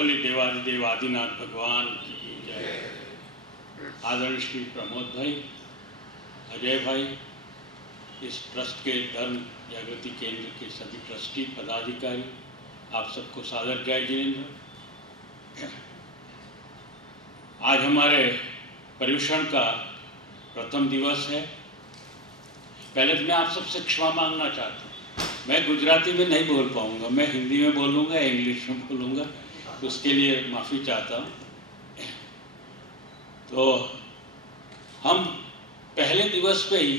बोले देवादिदेव आदिनाथ भगवान की जय। आदरणीय श्री प्रमोद भाई, अजय भाई, इस ट्रस्ट के धर्म जागृति केंद्र के सभी ट्रस्टी पदाधिकारी, आप सबको सादर जय जिनेंद्र। आज हमारे पर्यूषण का प्रथम दिवस है। पहले तो मैं आप सबसे क्षमा मांगना चाहता हूँ। मैं गुजराती में नहीं बोल पाऊँगा, मैं हिंदी में बोलूँगा, इंग्लिश में बोलूँगा, उसके लिए माफ़ी चाहता हूँ। तो हम पहले दिवस पे ही,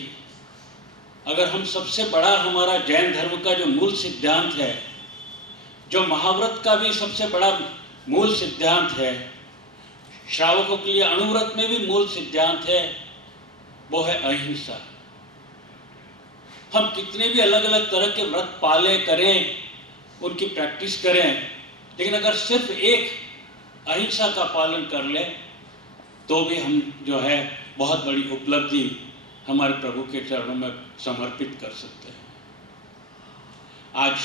अगर हम सबसे बड़ा हमारा जैन धर्म का जो मूल सिद्धांत है, जो महाव्रत का भी सबसे बड़ा मूल सिद्धांत है, श्रावकों के लिए अणुव्रत में भी मूल सिद्धांत है, वो है अहिंसा। हम कितने भी अलग अलग तरह के व्रत पाले करें, उनकी प्रैक्टिस करें, लेकिन अगर सिर्फ एक अहिंसा का पालन कर ले तो भी हम जो है बहुत बड़ी उपलब्धि हमारे प्रभु के चरणों में समर्पित कर सकते हैं। आज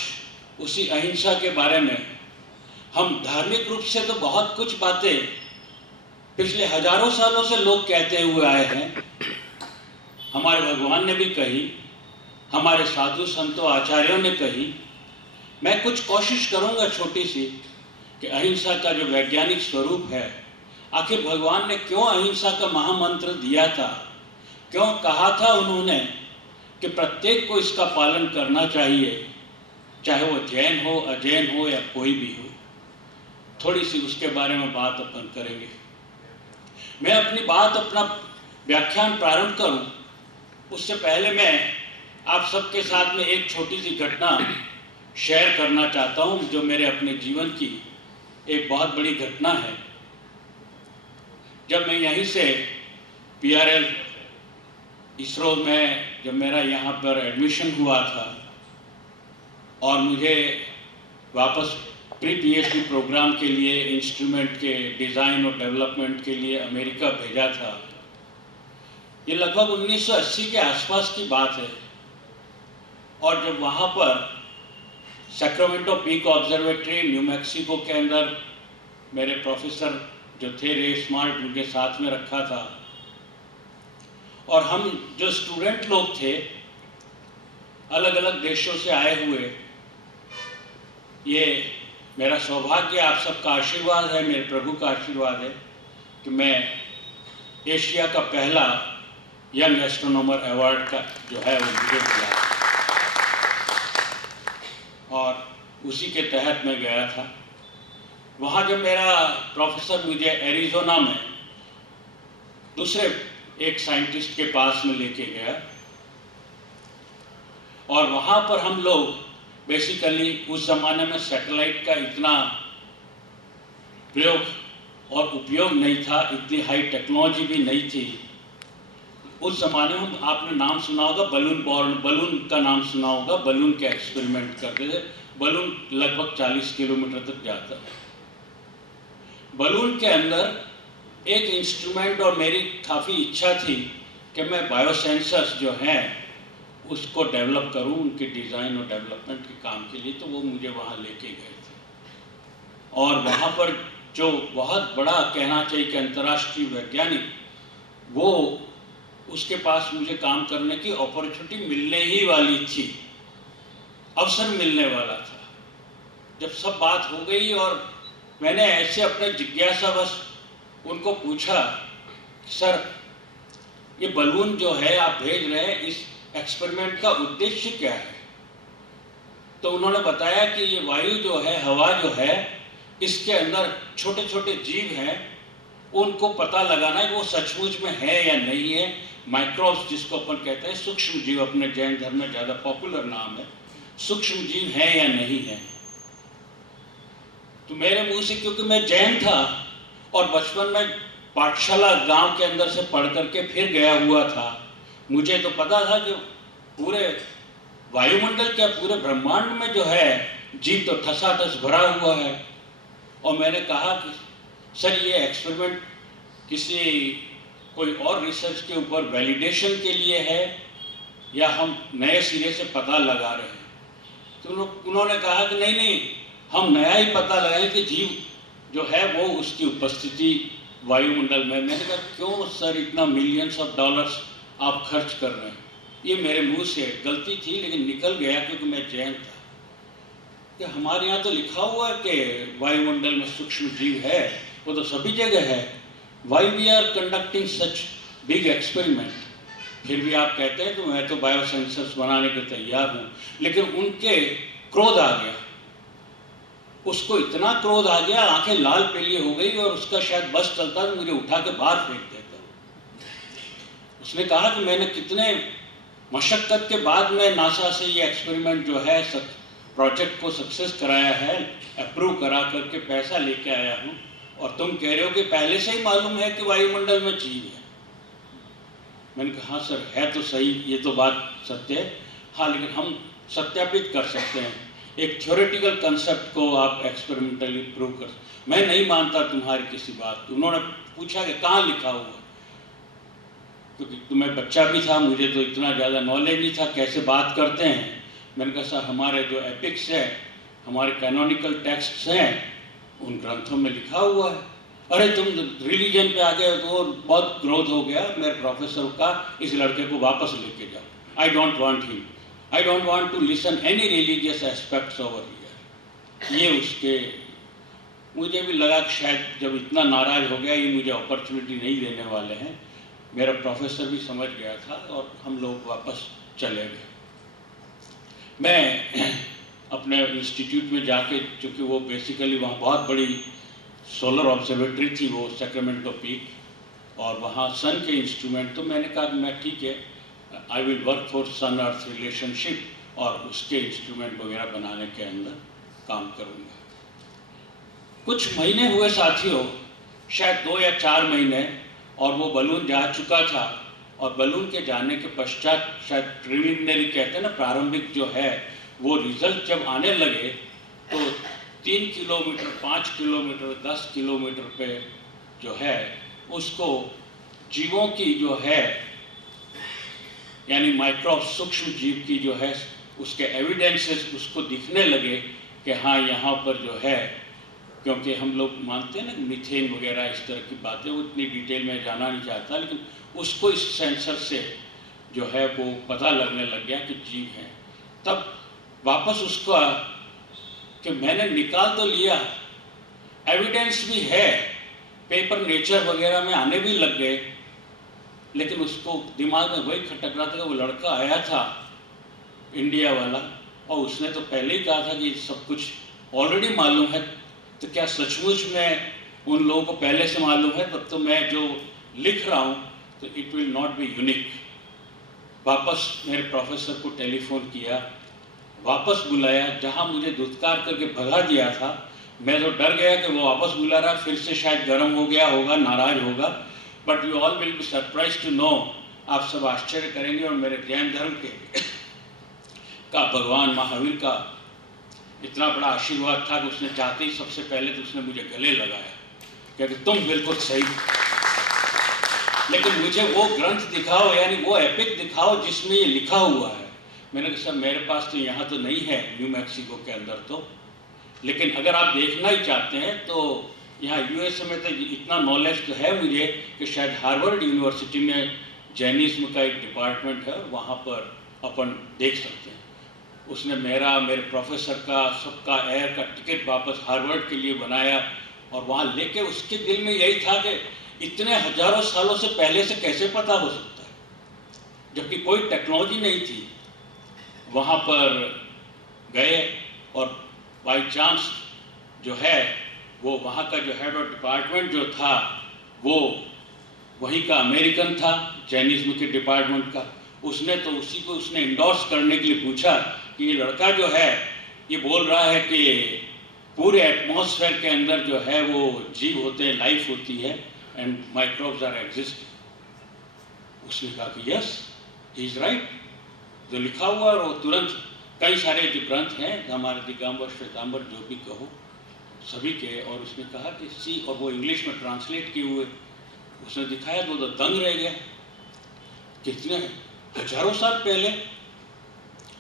उसी अहिंसा के बारे में हम धार्मिक रूप से तो बहुत कुछ बातें पिछले हजारों सालों से लोग कहते हुए आए हैं। हमारे भगवान ने भी कही, हमारे साधु संतों आचार्यों ने कही। मैं कुछ कोशिश करूंगा छोटी सी कि अहिंसा का जो वैज्ञानिक स्वरूप है, आखिर भगवान ने क्यों अहिंसा का महामंत्र दिया था, क्यों कहा था उन्होंने कि प्रत्येक को इसका पालन करना चाहिए, चाहे वो जैन हो, अजैन हो या कोई भी हो। थोड़ी सी उसके बारे में बात अपन करेंगे। मैं अपनी बात, अपना व्याख्यान प्रारंभ करूं उससे पहले मैं आप सबके साथ में एक छोटी सी घटना शेयर करना चाहता हूं, जो मेरे अपने जीवन की एक बहुत बड़ी घटना है। जब मैं यहीं से PRL इसरो में जब मेरा यहाँ पर एडमिशन हुआ था और मुझे वापस प्री PhD प्रोग्राम के लिए इंस्ट्रूमेंट के डिज़ाइन और डेवलपमेंट के लिए अमेरिका भेजा था, ये लगभग 1980 के आसपास की बात है। और जब वहाँ पर Sacramento peak observatory new Mexico के अंदर मेरे प्रोफेसर जो थे रे स्मार्ट, उनके साथ में रखा था, और हम जो स्टूडेंट लोग थे अलग अलग देशों से आए हुए, ये मेरा सौभाग्य, आप सबका आशीर्वाद है, मेरे प्रभु का आशीर्वाद है कि मैं एशिया का पहला यंग एस्ट्रोनॉमर अवार्ड का जो है वो मुझे दिया और उसी के तहत मैं गया था। वहाँ जब मेरा प्रोफेसर मुझे एरिज़ोना में दूसरे एक साइंटिस्ट के पास में लेके गया और वहाँ पर हम लोग बेसिकली, उस ज़माने में सैटेलाइट का इतना प्रयोग और उपयोग नहीं था, इतनी हाई टेक्नोलॉजी भी नहीं थी। उस ज़माने में आपने नाम सुना होगा बलून का नाम सुना होगा। बलून के एक्सपेरिमेंट करते थे। बलून लगभग 40 किलोमीटर तक जाता है। बलून के अंदर एक इंस्ट्रूमेंट, और मेरी काफ़ी इच्छा थी कि मैं बायोसेंसर्स जो हैं उसको डेवलप करूं, उनके डिज़ाइन और डेवलपमेंट के काम के लिए। तो वो मुझे वहाँ लेके गए थे और वहाँ पर जो बहुत बड़ा कहना चाहिए कि अंतर्राष्ट्रीय वैज्ञानिक, वो उसके पास मुझे काम करने की अपॉर्चुनिटी मिलने ही वाली थी, अवसर मिलने वाला था। जब सब बात हो गई और मैंने ऐसे अपने जिज्ञासावश उनको पूछा, सर ये बलून जो है आप भेज रहे हैं, इस एक्सपेरिमेंट का उद्देश्य क्या है? तो उन्होंने बताया कि ये वायु जो है, हवा जो है, इसके अंदर छोटे छोटे जीव हैं, उनको पता लगाना है कि वो सचमुच में है या नहीं है। माइक्रोब्स जिसको अपन कहते हैं, सूक्ष्म जीव, अपने जैन धर्म में ज़्यादा पॉपुलर नाम है, सूक्ष्म जीव है या नहीं है। तो मेरे मुंह से, क्योंकि मैं जैन था और बचपन में पाठशाला गांव के अंदर से पढ़ करके फिर गया हुआ था, मुझे तो पता था कि पूरे वायुमंडल क्या, पूरे ब्रह्मांड में जो है जीव तो ठसाठस भरा हुआ है। और मैंने कहा कि सर ये एक्सपेरिमेंट किसी कोई और रिसर्च के ऊपर वैलिडेशन के लिए है या हम नए सिरे से पता लगा रहे हैं? तो उन्होंने कहा कि नहीं, हम नया ही पता लगाएं कि जीव जो है वो उसकी उपस्थिति वायुमंडल में। मैंने कहा क्यों सर इतना मिलियंस ऑफ डॉलर्स आप खर्च कर रहे हैं? ये मेरे मुंह से गलती थी लेकिन निकल गया क्योंकि मैं जैन था कि हमारे यहाँ तो लिखा हुआ है कि वायुमंडल में सूक्ष्म जीव है, वो तो सभी जगह है। Why we are conducting such big experiment? फिर भी आप कहते हैं तो मैं तो बायोसेंसर्स बनाने के तैयार हूँ। लेकिन उनके क्रोध आ गया, उसको इतना क्रोध आ गया, आंखें लाल पीली हो गई और उसका शायद बस चलता तो मुझे उठा के बाहर फेंक देता। उसने कहा कि मैंने कितने मशक्कत के बाद में नासा से ये एक्सपेरिमेंट जो है प्रोजेक्ट को सक्सेस कराया है, अप्रूव करा करके पैसा लेके आया हूँ, और तुम कह रहे हो कि पहले से ही मालूम है कि वायुमंडल में जीव है। मैंने कहा हाँ सर है तो सही, ये तो बात सत्य है। हाँ लेकिन हम सत्यापित कर सकते हैं, एक थ्योरेटिकल कंसेप्ट को आप एक्सपेरिमेंटली प्रूव कर। मैं नहीं मानता तुम्हारी किसी बात। उन्होंने पूछा कि कहाँ लिखा हुआ, क्योंकि तुम्हें बच्चा भी था, मुझे तो इतना ज़्यादा नॉलेज नहीं था कैसे बात करते हैं। मैंने कहा सर हमारे जो एपिक्स है, हमारे कैनोनिकल टेक्स्ट्स हैं, उन ग्रंथों में लिखा हुआ है। अरे तुम रिलीजन पे आ गए तो बहुत क्रोध हो गया मेरे प्रोफेसर का, इस लड़के को वापस लेके जाओ। I don't want him, I don't want to listen any religious aspects over here. ये उसके, मुझे भी लगा कि शायद जब इतना नाराज हो गया ये मुझे अपॉर्चुनिटी नहीं देने वाले हैं। मेरा प्रोफेसर भी समझ गया था और हम लोग वापस चले गए। मैं अपने इंस्टीट्यूट में जाके, चूँकि वो बेसिकली वहाँ बहुत बड़ी सोलर ऑब्जर्वेटरी थी वो सैक्रामेंटो पीक, और वहाँ सन के इंस्ट्रूमेंट, तो मैंने कहा कि मैं ठीक है I will work for sun earth relationship और उसके इंस्ट्रूमेंट वगैरह बनाने के अंदर काम करूँगा। कुछ महीने हुए साथियों, शायद 2 या 4 महीने, और वो बलून जा चुका था। और बलून के जाने के पश्चात शायद प्रिलिमिनरी कहते हैं ना, प्रारंभिक जो है वो रिजल्ट जब आने लगे तो 3 किलोमीटर, 5 किलोमीटर, 10 किलोमीटर पे जो है उसको जीवों की जो है, यानी माइक्रोब सूक्ष्म जीव की जो है उसके एविडेंसेस उसको दिखने लगे कि हाँ यहाँ पर जो है, क्योंकि हम लोग मानते हैं ना मीथेन वगैरह इस तरह की बातें, वो इतनी डिटेल में जाना नहीं चाहता, लेकिन उसको इस सेंसर से जो है वो पता लगने लग गया कि जीव है। तब वापस उसका कि मैंने निकाल तो लिया, एविडेंस भी है, पेपर नेचर वगैरह में आने भी लग गए, लेकिन उसको दिमाग में वही खटक रहा था कि वो लड़का आया था इंडिया वाला, और उसने तो पहले ही कहा था कि सब कुछ ऑलरेडी मालूम है, तो क्या सचमुच में उन लोगों को पहले से मालूम है? तब तो मैं जो लिख रहा हूँ तो it will not be unique. वापस मेरे प्रोफेसर को टेलीफोन किया, वापस बुलाया, जहाँ मुझे धुतकार करके भगा दिया था। मैं तो डर गया कि वो वापस बुला रहा, फिर से शायद गर्म हो गया होगा, नाराज होगा। But you all will be surprise to know, आप सब आश्चर्य करेंगे। और मेरे जैन धर्म के का भगवान महावीर का इतना बड़ा आशीर्वाद था कि उसने चाहते ही सबसे पहले तो उसने मुझे गले लगाया, क्योंकि तुम बिल्कुल सही, लेकिन मुझे वो ग्रंथ दिखाओ, यानी वो एपिक दिखाओ जिसमें ये लिखा हुआ है। मैंने कहा सर मेरे पास तो यहाँ तो नहीं है न्यू मैक्सिको के अंदर तो, लेकिन अगर आप देखना ही चाहते हैं तो यहाँ यूएसए में तो इतना नॉलेज तो है मुझे कि शायद हार्वर्ड यूनिवर्सिटी में जैनिज्म का एक डिपार्टमेंट है, वहाँ पर अपन देख सकते हैं। उसने मेरे प्रोफेसर का सबका एयर का टिकट वापस हार्वर्ड के लिए बनाया, और वहाँ लेके उसके दिल में यही था कि इतने हजारों सालों से पहले से कैसे पता हो सकता है, जबकि कोई टेक्नोलॉजी नहीं थी। वहाँ पर गए और बाई चांस जो है वो वहाँ का जो हेड ऑफ डिपार्टमेंट जो था वो वहीं का अमेरिकन था, जैनिज्म के डिपार्टमेंट का। उसने तो उसी को उसने इंडोर्स करने के लिए पूछा कि ये लड़का जो है ये बोल रहा है कि पूरे एटमॉस्फेयर के अंदर जो है वो जीव होते हैं, लाइफ होती है, एंड माइक्रोब्स आर एग्जिस्ट। उसने कहा कि यस ही इज राइट, जो लिखा हुआ और वो तुरंत कई सारे जो ग्रंथ हैं हमारे दिगंबर श्वेतांबर जो भी कहो सभी के, और उसने कहा कि सी, और वो इंग्लिश में ट्रांसलेट किए हुए उसने दिखाया तो दंग रह गया। कितने हजारों साल पहले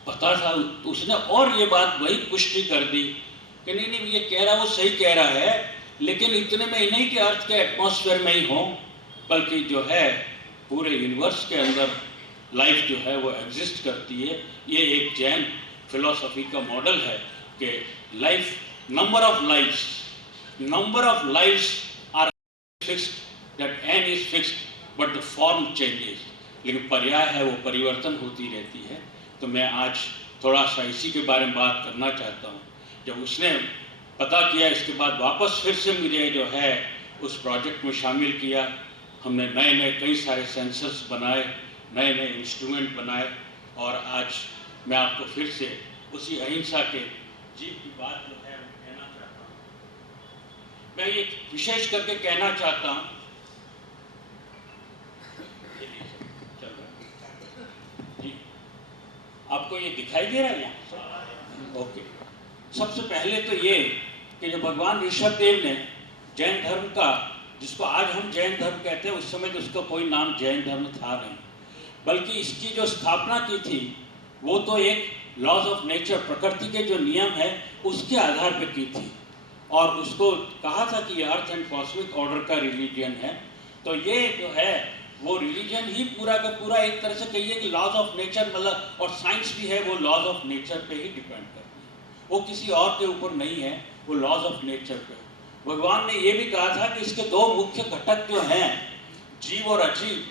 पता था। तो उसने और ये बात वही पुष्टि कर दी कि नहीं नहीं ये कह रहा वो सही कह रहा है, लेकिन इतने में ही नहीं कि अर्थ के एटमॉस्फेयर में ही हो, बल्कि जो है पूरे यूनिवर्स के अंदर लाइफ जो है वो एग्जिस्ट करती है। ये एक जैन फिलॉसफी का मॉडल है कि life, number of lifes are fixed, that end is fixed but the form changes, लेकिन पर्याय है वो परिवर्तन होती रहती है। तो मैं आज थोड़ा सा इसी के बारे में बात करना चाहता हूँ। जब उसने पता किया, इसके बाद वापस फिर से मुझे जो है उस प्रोजेक्ट में शामिल किया। हमने नए नए कई सारे सेंसर्स बनाए, नए नए इंस्ट्रूमेंट बनाए, और आज मैं आपको फिर से उसी अहिंसा के जीव की बात जो है वो कहना चाहता हूँ। मैं ये विशेष करके कहना चाहता हूँ, जी आपको ये दिखाई दे रहा है यहाँ? ओके। सबसे पहले तो ये कि जो भगवान ऋषभ देव ने जैन धर्म का, जिसको आज हम जैन धर्म कहते हैं, उस समय तो उसका कोई नाम जैन धर्म था नहीं, बल्कि इसकी जो स्थापना की थी वो तो एक लॉज ऑफ नेचर, प्रकृति के जो नियम है उसके आधार पर की थी, और उसको कहा था कि ये अर्थ एंड कॉस्मिक ऑर्डर का रिलीजन है। तो ये जो है वो रिलीजन ही पूरा का पूरा एक तरह से कहिए कि लॉज ऑफ नेचर, मतलब, और साइंस भी है वो लॉज ऑफ नेचर पे ही डिपेंड करती है, वो किसी और के ऊपर नहीं है, वो लॉज ऑफ नेचर पे। भगवान ने ये भी कहा था कि इसके दो मुख्य घटक जो हैं, जीव और अजीव,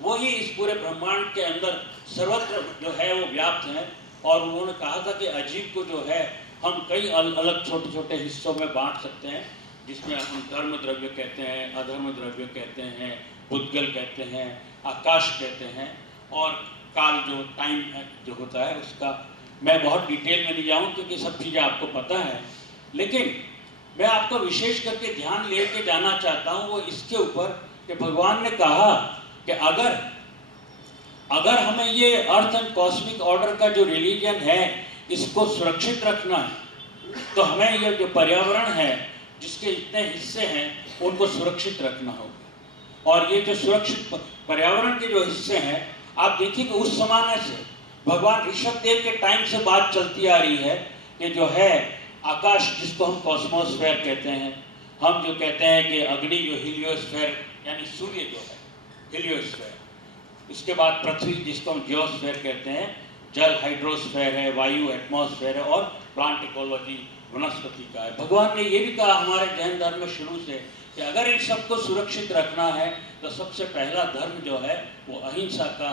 वो ही इस पूरे ब्रह्मांड के अंदर सर्वत्र जो है वो व्याप्त हैं। और उन्होंने कहा था कि अजीव को जो है हम कई अलग छोटे छोटे हिस्सों में बांट सकते हैं, जिसमें हम धर्म द्रव्य कहते हैं, अधर्म द्रव्य कहते हैं, बुद्धगल कहते हैं, आकाश कहते हैं, और काल जो टाइम जो होता है उसका मैं बहुत डिटेल में नहीं जाऊँ क्योंकि सब चीज़ें आपको पता है। लेकिन मैं आपको विशेष करके ध्यान लेके जाना चाहता हूँ वो इसके ऊपर कि भगवान ने कहा कि अगर हमें ये अर्थ एंड कॉस्मिक ऑर्डर का जो रिलीजन है इसको सुरक्षित रखना है, तो हमें ये जो पर्यावरण है जिसके इतने हिस्से हैं उनको सुरक्षित रखना होगा। और ये जो सुरक्षित पर्यावरण के जो हिस्से हैं, आप देखिए कि उस जमाने से भगवान ऋषभ देव के टाइम से बात चलती आ रही है कि जो है आकाश, जिसको हम कॉस्मोस्फेयर कहते हैं, हम जो कहते हैं कि अग्नि जो हीलियोस्फेयर यानी सूर्य जो है हीलियोस्फेयर, उसके बाद पृथ्वी जिसको हम जियोस्फेयर कहते हैं, जल हाइड्रोस्फेयर है, वायु एटमॉस्फेयर है, और प्लांट इकोलॉजी वनस्पति का है। भगवान ने ये भी कहा हमारे जैन धर्म में शुरू से कि अगर इन सबको सुरक्षित रखना है तो सबसे पहला धर्म जो है वो अहिंसा का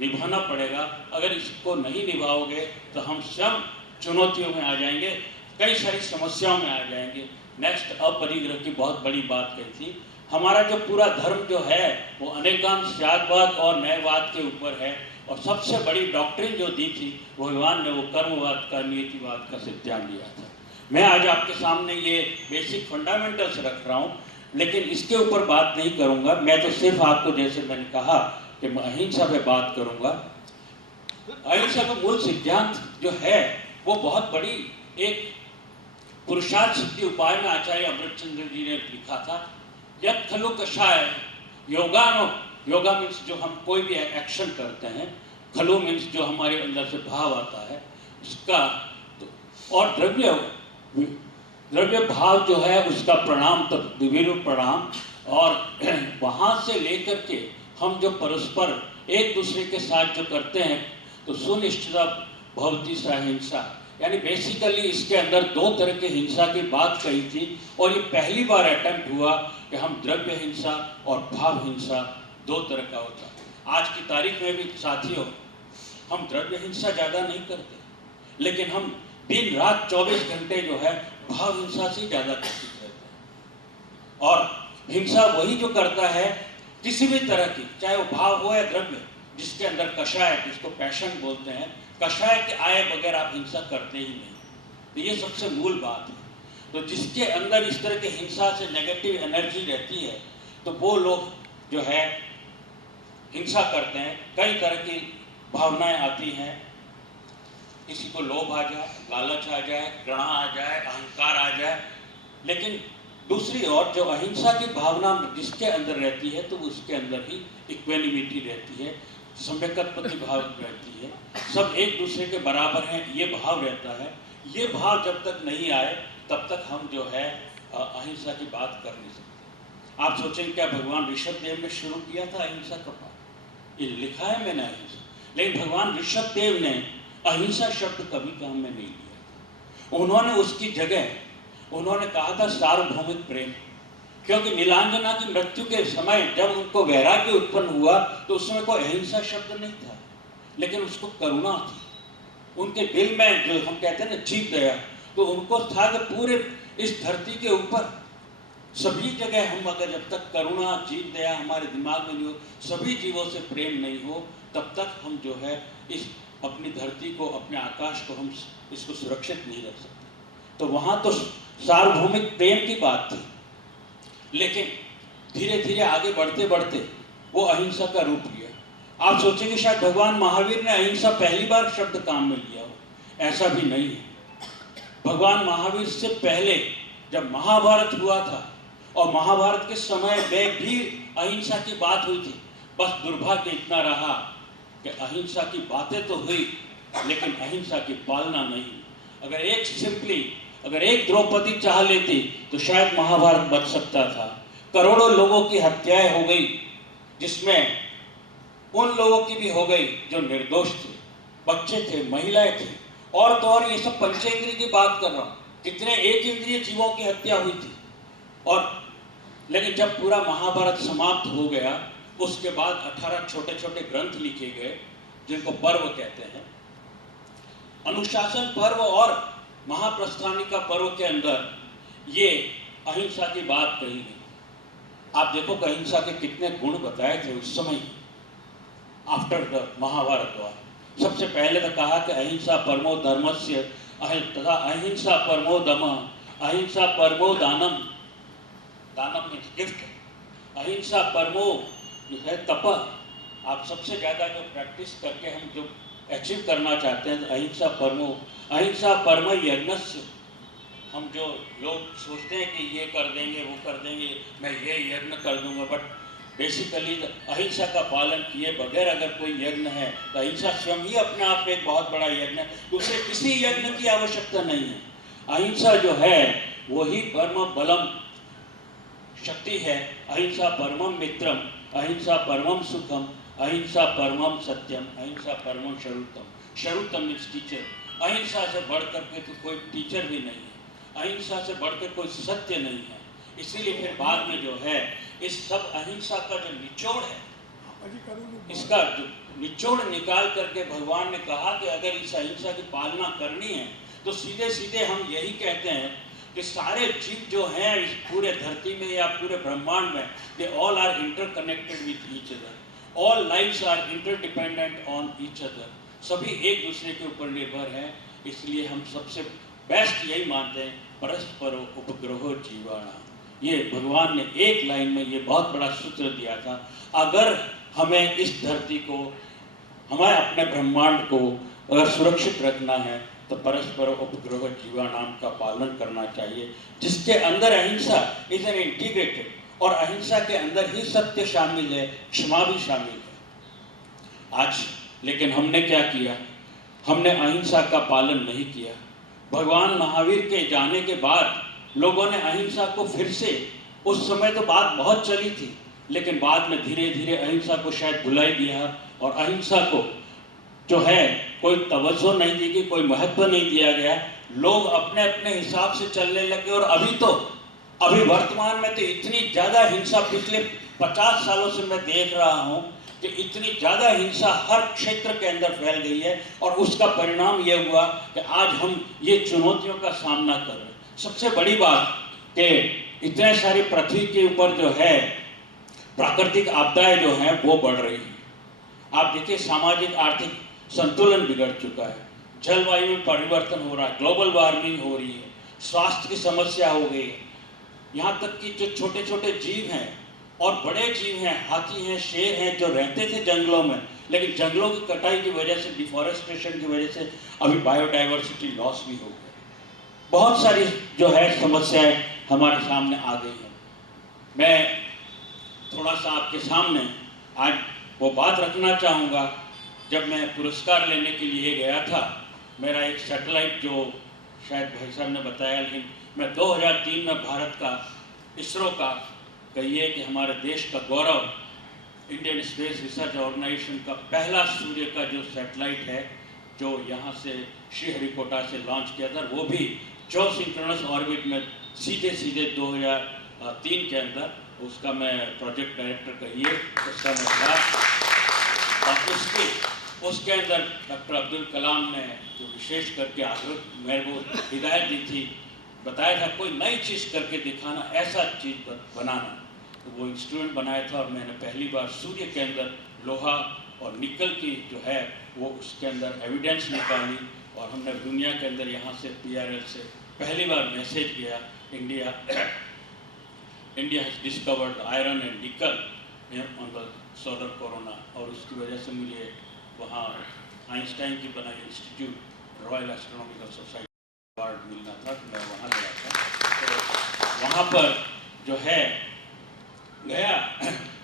निभाना पड़ेगा। अगर इसको नहीं निभाओगे तो हम स्वयं चुनौतियों में आ जाएंगे, कई सारी समस्याओं में आ जाएंगे। नेक्स्ट अपरिग्रह की बहुत बड़ी बात कही थी। हमारा जो पूरा धर्म जो है वो अनेकांश त्यागवाद और न्यायवाद के ऊपर है, और सबसे बड़ी डॉक्ट्रिन जो दी थी भगवान ने वो कर्मवाद का, नियतिवाद का सिद्धांत दिया था। मैं आज आपके सामने ये बेसिक फंडामेंटल्स रख रहा हूँ, लेकिन इसके ऊपर बात नहीं करूँगा। मैं तो सिर्फ आपको, जैसे मैंने कहा कि मैं अहिंसा पे बात करूँगा। अहिंसा का मूल सिद्धांत जो है वो बहुत बड़ी एक पुरुषार्थ सिद्धि उपाय में आचार्य अमृतचंद्र जी ने लिखा था। यत् खलु कषाय योगानो, योगा मीन्स जो हम कोई भी एक्शन करते हैं, खलु मीन्स जो हमारे अंदर से भाव आता है उसका, तो, और द्रव्य भाव जो है उसका प्रणाम तक विभिन्न प्रणाम। और वहाँ से लेकर के हम जो परस्पर एक दूसरे के साथ जो करते हैं तो सुनिश्चिता भवति सा हिंसा, यानी बेसिकली इसके अंदर दो तरह के हिंसा की बात कही थी, और ये पहली बार अटेम्प्ट हुआ कि हम द्रव्य हिंसा और भाव हिंसा दो तरह का होता है। आज की तारीख में भी साथियों हम द्रव्य हिंसा ज़्यादा नहीं करते, लेकिन हम दिन रात 24 घंटे जो है भाव हिंसा से ज़्यादा ग्रसित रहते हैं। और हिंसा वही जो करता है किसी भी तरह की, चाहे वो भाव हो या द्रव्य, जिसके अंदर कषाय, जिसको पैशन बोलते हैं, कषाय के आए बगैर आप हिंसा करते ही नहीं। तो ये सबसे मूल बात है। तो जिसके अंदर इस तरह के हिंसा से नेगेटिव एनर्जी रहती है तो वो लोग जो है हिंसा करते हैं। कई तरह की भावनाएं आती हैं, किसी को लोभ आ जाए, लालच आ जाए, घृणा आ जाए, अहंकार आ जाए। लेकिन दूसरी ओर जो अहिंसा की भावना जिसके अंदर रहती है तो उसके अंदर ही इक्वेनिमिटी रहती है, सम्यकत्पति भाव रहती है, सब एक दूसरे के बराबर हैं, ये भाव रहता है। ये भाव जब तक नहीं आए तब तक हम जो है अहिंसा की बात कर नहीं सकते। आप सोचें क्या भगवान ऋषभ देव ने शुरू किया था अहिंसा का पाठ? ये लिखा है मैंने अहिंसा, लेकिन भगवान ऋषभ देव ने अहिंसा शब्द कभी काम में नहीं लिया। उन्होंने उसकी जगह उन्होंने कहा था सार्वभौमिक प्रेम, क्योंकि नीलांजना की मृत्यु के समय जब उनको वैराग्य उत्पन्न हुआ तो उस समय कोई अहिंसा शब्द नहीं था, लेकिन उसको करुणा थी उनके दिल में, जो हम कहते हैं ना जीत गया। तो उनको था कि पूरे इस धरती के ऊपर सभी जगह हम अगर जब तक करुणा जीत गया हमारे दिमाग में नहीं हो, सभी जीवों से प्रेम नहीं हो, तब तक हम जो है इस अपनी धरती को, अपने आकाश को हम इसको सुरक्षित नहीं रख सकते। तो वहाँ तो सार्वभौमिक प्रेम की बात थी, लेकिन धीरे धीरे आगे बढ़ते बढ़ते वो अहिंसा का रूप लिया। आप सोचेंगे शायद भगवान महावीर ने अहिंसा पहली बार शब्द काम में लिया हो, ऐसा भी नहीं है। भगवान महावीर से पहले जब महाभारत हुआ था और महाभारत के समय में भी अहिंसा की बात हुई थी, बस दुर्भाग्य इतना रहा कि अहिंसा की बातें तो हुई लेकिन अहिंसा की पालना नहीं। अगर एक द्रौपदी चाह लेती तो शायद महाभारत बच सकता था। करोड़ों लोगों की हत्याएं हो गई, जिसमें उन लोगों की भी हो गई जो निर्दोष थे, बच्चे थे, महिलाएं थे, और तो और ये सब पंचेंद्रिय की बात कर रहा हूँ, कितने एक इंद्रिय जीवों की हत्या हुई थी। और लेकिन जब पूरा महाभारत समाप्त हो गया, उसके बाद 18 छोटे छोटे ग्रंथ लिखे गए जिनको पर्व कहते हैं। अनुशासन पर्व और महाप्रस्थानिका पर्व के अंदर ये अहिंसा की बात कही गई। आप देखो कि अहिंसा के कितने गुण बताए थे उस समय आफ्टर द महाभारत वॉर। सबसे पहले तो कहा कि अहिंसा परमो धर्मस्य तथा अहिंसा परमो दमः, अहिंसा परमो दानम, दानम मीन्स गिफ्ट, अहिंसा परमो जो है तपः। आप सबसे ज़्यादा जो प्रैक्टिस करके हम जो अचीव करना चाहते हैं, तो अहिंसा परमो, अहिंसा परम यज्ञस्य। हम जो लोग सोचते हैं कि ये कर देंगे, वो कर देंगे, मैं ये यज्ञ कर दूंगा, बट बेसिकली अहिंसा का पालन किए बगैर अगर कोई यज्ञ है तो अहिंसा स्वयं ही अपने आप में एक बहुत बड़ा यज्ञ है, दूसरे किसी यज्ञ की आवश्यकता नहीं है। अहिंसा जो है वही परम बलम शक्ति है। अहिंसा परमम मित्रम, अहिंसा परमम सुखम, अहिंसा परमम सत्यम, अहिंसा परमम शरुतम। शरुतम मीन्स टीचर। अहिंसा से बढ़कर के तो कोई टीचर भी नहीं है, अहिंसा से बढ़कर कोई सत्य नहीं है। इसीलिए फिर बाद में जो है इस सब अहिंसा का जो निचोड़ है, इसका जो निचोड़ निकाल करके भगवान ने कहा कि अगर इस अहिंसा की पालना करनी है तो सीधे सीधे हम यही कहते हैं कि सारे जीव जो हैं इस पूरे धरती में या पूरे ब्रह्मांड में, they all are interconnected with each other, all lives are interdependent on each other. सभी एक दूसरे के ऊपर निर्भर हैं। इसलिए हम सबसे बेस्ट यही मानते हैं, परस्परो उपग्रहो जीवाणा। ये भगवान ने एक लाइन में ये बहुत बड़ा सूत्र दिया था। अगर हमें इस धरती को, हमें अपने ब्रह्मांड को अगर सुरक्षित रखना है तो परस्पर उपग्रह जीवानाम का पालन करना चाहिए, जिसके अंदर अहिंसा इज एन इंटीग्रेटेड, और अहिंसा के अंदर ही सत्य शामिल है, क्षमा भी शामिल है। आज लेकिन हमने क्या किया, हमने अहिंसा का पालन नहीं किया। भगवान महावीर के जाने के बाद लोगों ने अहिंसा को फिर से, उस समय तो बात बहुत चली थी, लेकिन बाद में धीरे धीरे अहिंसा को शायद भुला ही दिया, और अहिंसा को जो है कोई तवज्जो नहीं दी गई, कोई महत्व नहीं दिया गया। लोग अपने अपने हिसाब से चलने लगे, और अभी वर्तमान में तो इतनी ज़्यादा हिंसा पिछले 50 सालों से मैं देख रहा हूँ कि इतनी ज़्यादा हिंसा हर क्षेत्र के अंदर फैल गई है, और उसका परिणाम ये हुआ कि आज हम ये चुनौतियों का सामना कर रहे हैं। सबसे बड़ी बात कि इतने सारी पृथ्वी के ऊपर जो है प्राकृतिक आपदाएं जो हैं वो बढ़ रही हैं। आप देखिए सामाजिक आर्थिक संतुलन बिगड़ चुका है, जलवायु में परिवर्तन हो रहा है, ग्लोबल वार्मिंग हो रही है, स्वास्थ्य की समस्या हो गई है। यहाँ तक कि जो छोटे छोटे जीव हैं और बड़े जीव हैं, हाथी हैं, शेर हैं, जो रहते थे जंगलों में, लेकिन जंगलों की कटाई की वजह से, डिफॉरेस्टेशन की वजह से अभी बायोडाइवर्सिटी लॉस भी हो गया। बहुत सारी जो है समस्याएं हमारे सामने आ गई हैं। मैं थोड़ा सा आपके सामने आज वो बात रखना चाहूँगा। जब मैं पुरस्कार लेने के लिए गया था, मेरा एक सैटेलाइट जो शायद भाई साहब ने बताया, लेकिन मैं 2003 में भारत का इसरो का कहिए कि हमारे देश का गौरव इंडियन स्पेस रिसर्च ऑर्गेनाइजेशन का पहला सूर्य का जो सैटेलाइट है जो यहाँ से श्रीहरिकोटा से लॉन्च किया था, वो भी जियोसिंक्रोनस ऑर्बिट में सीधे 2003 के अंदर उसका मैं प्रोजेक्ट डायरेक्टर कहिए उसका मैं था। और उसके अंदर डॉक्टर अब्दुल कलाम ने जो विशेष करके आग्रह मेरे को हिदायत दी थी, बताया था कोई नई चीज़ करके दिखाना, ऐसा चीज़ बनाना। तो वो इंस्ट्रूमेंट बनाया था और मैंने पहली बार सूर्य के अंदर लोहा और निकल की जो है वो उसके अंदर एविडेंस निकाली और हमने दुनिया के अंदर यहाँ से PRL से पहली बार मैसेज गया, India has discovered iron and निकल ऑन द सोलर कोरोना। और उसकी वजह से मुझे वहाँ आइंस्टाइन की बनाई institute royal astronomical society award मिलना था, तो मैं वहाँ गया था। तो वहाँ पर जो है गया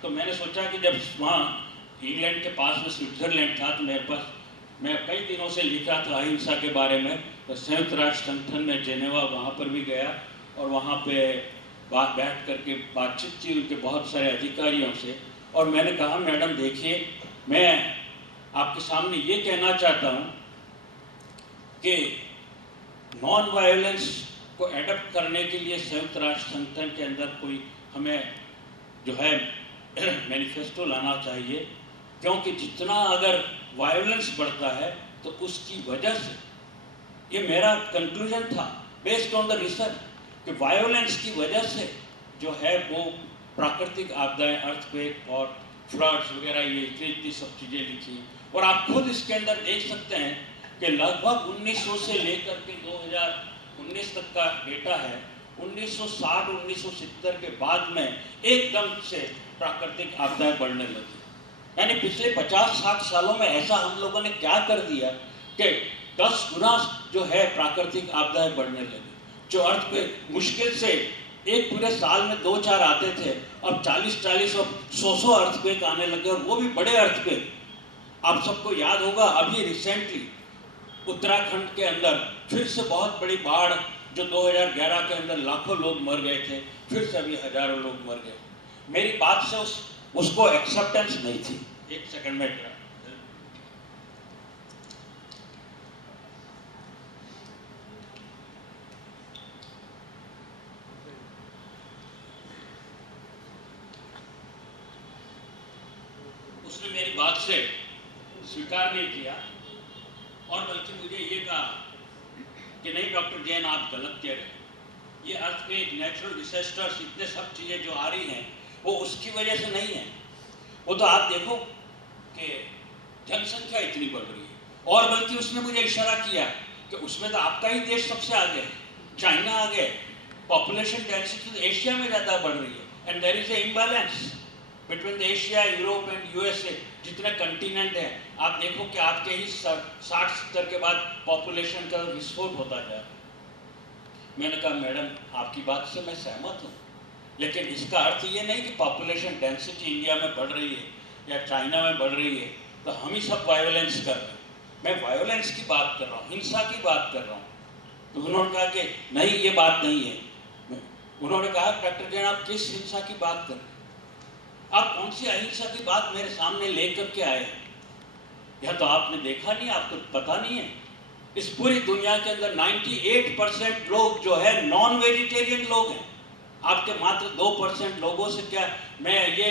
तो मैंने सोचा कि जब वहाँ इंग्लैंड के पास में स्विट्ज़रलैंड था तो मेरे पास, मैं कई दिनों से लिखा था अहिंसा के बारे में, तो संयुक्त राष्ट्र संगठन में जेनेवा वहाँ पर भी गया और वहाँ पे बैठ करके बातचीत की उनके बहुत सारे अधिकारियों से। और मैंने कहा मैडम देखिए, मैं आपके सामने ये कहना चाहता हूँ कि नॉन वायलेंस को एडप्ट करने के लिए संयुक्त राष्ट्र संगठन के अंदर कोई हमें जो है मैनिफेस्टो लाना चाहिए, क्योंकि जितना अगर वायलेंस बढ़ता है तो उसकी वजह से, ये मेरा कंक्लूजन था बेस्ड ऑन द रिसर्च, कि वायलेंस की वजह से जो है वो प्राकृतिक आपदाएं, अर्थक्वेक और फ्लड्स वगैरह, ये इतनी सब चीज़ें लिखी। और आप खुद इसके अंदर देख सकते हैं कि लगभग 1900 से लेकर के 2019 तक का डेटा है। 1960-1970 के बाद में एकदम से प्राकृतिक आपदाएं बढ़ने लगी। यानी पिछले 50-60 सालों में ऐसा हम लोगों ने क्या कर दिया कि 10 गुना जो है प्राकृतिक आपदाएं बढ़ने लगी। जो अर्थ पे मुश्किल से एक पूरे साल में 2-4 आते थे, अब 40-40 और 100 अर्थक्वेक आने लगे, और वो भी बड़े अर्थक्वेक। आप सबको याद होगा अभी रिसेंटली उत्तराखंड के अंदर फिर से बहुत बड़ी बाढ़, जो 2011 के अंदर लाखों लोग मर गए थे, फिर से अभी हजारों लोग मर गए। मेरी बात से उसको एक्सेप्टेंस नहीं थी। एक सेकंड में उसने मेरी बात से स्वीकार नहीं किया और बल्कि मुझे ये कहा कि नहीं डॉक्टर जैन, आप गलत कह रहे हैं, ये अर्थक्वेक, नेचुरल डिजास्टर्स, इतने सब चीज़ें जो आ रही हैं वो उसकी वजह से नहीं है। वो तो आप देखो कि जनसंख्या इतनी बढ़ रही है, और बल्कि उसने मुझे इशारा किया कि उसमें तो आपका ही देश सबसे आगे है, चाइना आगे, पॉपुलेशन डेंसिटी तो एशिया में ज़्यादा बढ़ रही है, and there is a imbalance between the Asia, Europe and USA। जितने कंटिनेंट हैं, आप देखो कि आपके ही 60-70 के बाद पॉपुलेशन का विस्फोट होता जा रहा है। मैंने कहा मैडम आपकी बात से मैं सहमत हूँ, लेकिन इसका अर्थ ये नहीं कि पॉपुलेशन डेंसिटी इंडिया में बढ़ रही है या चाइना में बढ़ रही है तो हम ही सब वायलेंस कर रहे हैं। मैं वायलेंस की बात कर रहा हूँ, हिंसा की बात कर रहा हूँ। तो उन्होंने कहा कि नहीं, ये बात नहीं है। उन्होंने कहा डॉक्टर जैन, आप किस हिंसा की बात कर रहे हैं? आप कौन सी अहिंसा की बात मेरे सामने लेकर के आए हैं? यह तो आपने देखा नहीं, आपको पता नहीं है। इस पूरी दुनिया के अंदर 98% लोग जो है नॉन वेजिटेरियन लोग हैं। आपके मात्र 2% लोगों से क्या मैं ये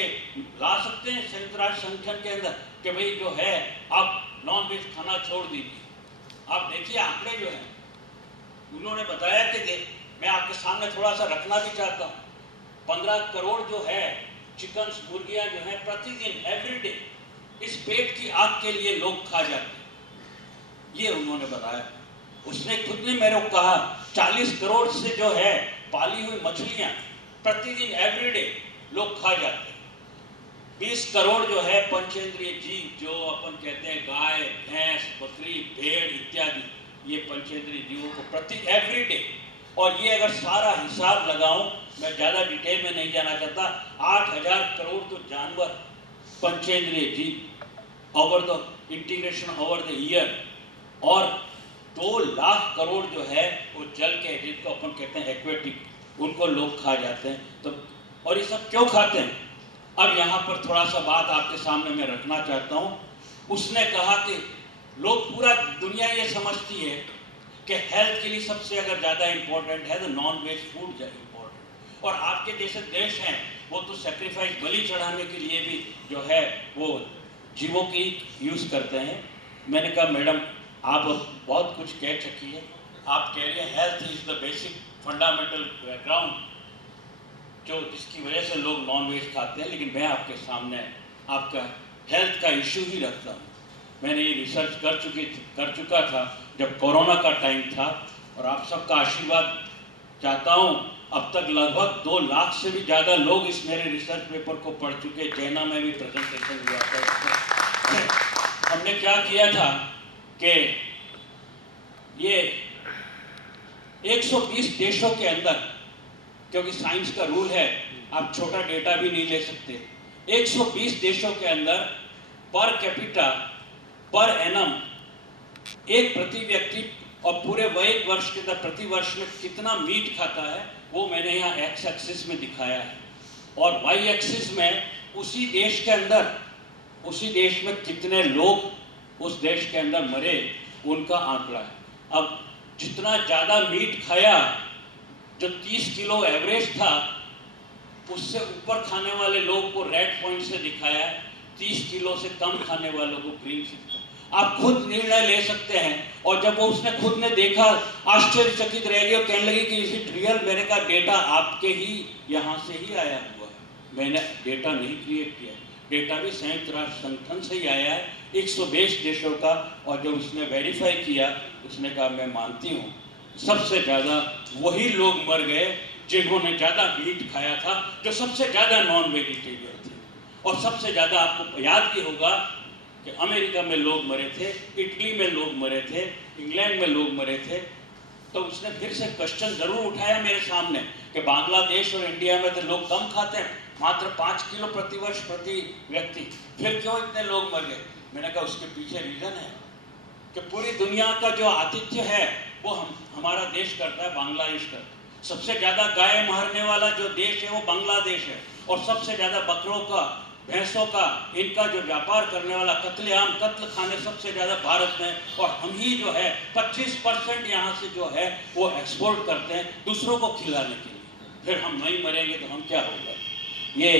ला सकते हैं संयुक्त राष्ट्र संगठन के अंदर कि भाई जो है आप नॉन वेज खाना छोड़ दीजिए? आप देखिए आंकड़े जो हैं, उन्होंने बताया कि मैं आपके सामने थोड़ा सा रखना भी चाहता हूँ। 15 करोड़ जो है चिकन, मुर्गियाँ जो है प्रतिदिन, एवरीडे, इस पेट की आग के लिए लोग खा जाते हैं, ये उन्होंने बताया। उसने खुद ने मेरे को कहा 40 करोड़ से जो है पाली हुई मछलियाँ प्रतिदिन, एवरीडे लोग खा जाते हैं। 20 करोड़ जो है पंचेंद्रिय जीव, जो अपन कहते हैं गाय, भैंस, बकरी, भेड़ इत्यादि, ये पंचेंद्रिय जीवों को प्रति एवरीडे। और ये अगर सारा हिसाब लगाऊं, मैं ज़्यादा डिटेल में नहीं जाना चाहता, 8000 करोड़ तो जानवर पंचेंद्रिय जीव over the integration over the year, और 2 लाख करोड़ जो है वो जल के, जिनको अपन कहते हैं एक्वेटिक, उनको लोग खा जाते हैं। तो और ये सब क्यों खाते हैं? अब यहाँ पर थोड़ा सा बात आपके सामने मैं रखना चाहता हूँ। उसने कहा कि लोग, पूरा दुनिया ये समझती है कि हेल्थ के लिए सबसे अगर ज़्यादा इम्पोर्टेंट है तो नॉन वेज फूड इम्पोर्टेंट, और आपके जैसे देश हैं वो तो सेक्रीफाइस, बलि चढ़ाने के लिए भी जो है वो जीवों की यूज़ करते हैं। मैंने कहा मैडम आप बहुत कुछ कह चुकी है, आप कह रही हैं health is the basic fundamental background जो जिसकी वजह से लोग नॉन वेज खाते हैं, लेकिन मैं आपके सामने आपका हेल्थ का इशू ही रखता हूँ। मैंने ये रिसर्च कर चुका था जब कोरोना का टाइम था, और आप सबका आशीर्वाद चाहता हूँ। अब तक लगभग 2 लाख से भी ज़्यादा लोग इस मेरे रिसर्च पेपर को पढ़ चुके। जैना में भी प्रेजेंटेशन हुआ था। हमने क्या किया था कि ये 120 देशों के अंदर, क्योंकि साइंस का रूल है आप छोटा डेटा भी नहीं ले सकते, 120 देशों के अंदर पर कैपिटा पर एनम एक प्रति व्यक्ति और पूरे वैध वर्ष के अंदर प्रति वर्ष में कितना मीट खाता है वो मैंने यहाँ एक्स एक्सिस में दिखाया है, और वाई एक्सिस में उसी देश के अंदर, उसी देश में कितने लोग उस देश के अंदर मरे उनका आंकड़ा है। अब जितना ज़्यादा मीट खाया, जो 30 किलो एवरेज था, उससे ऊपर खाने वाले लोगों को रेड पॉइंट से दिखाया है, 30 किलो से कम खाने वालों को ग्रीन से। आप खुद निर्णय ले सकते हैं। और जब वो उसने खुद ने देखा, आश्चर्यचकित रह गए और कहने लगे कि इज इट रियल? मैंने कहा डेटा आपके ही यहाँ से ही आया हुआ है, मैंने डेटा नहीं क्रिएट किया, डेटा भी संयुक्त राष्ट्र संगठन से ही आया है, 120 देशों का। और जब उसने वेरीफाई किया, उसने कहा मैं मानती हूँ सबसे ज़्यादा वही लोग मर गए जिन्होंने ज़्यादा मीट खाया था, जो सबसे ज़्यादा नॉन वेजिटेरियन थे। और सबसे ज़्यादा आपको याद भी होगा कि अमेरिका में लोग मरे थे, इटली में लोग मरे थे, इंग्लैंड में लोग मरे थे। तो उसने फिर से क्वेश्चन ज़रूर उठाया मेरे सामने कि बांग्लादेश और इंडिया में तो लोग कम खाते हैं, मात्र 5 किलो प्रति वर्ष प्रति व्यक्ति, फिर क्यों इतने लोग मर गए? मैंने कहा उसके पीछे रीज़न है कि पूरी दुनिया का जो आतिथ्य है वो हमारा देश करता है, बांग्लादेश करता है। सबसे ज़्यादा गाय मारने वाला जो देश है वो बांग्लादेश है, और सबसे ज़्यादा बकरों का, भैंसों का, इनका जो व्यापार करने वाला, कत्लेआम, कत्ल खाने सबसे ज़्यादा भारत में। और हम ही जो है 25% यहाँ से जो है वो एक्सपोर्ट करते हैं दूसरों को खिलाने के लिए। फिर हम नहीं मरेंगे तो हम क्या होगा? ये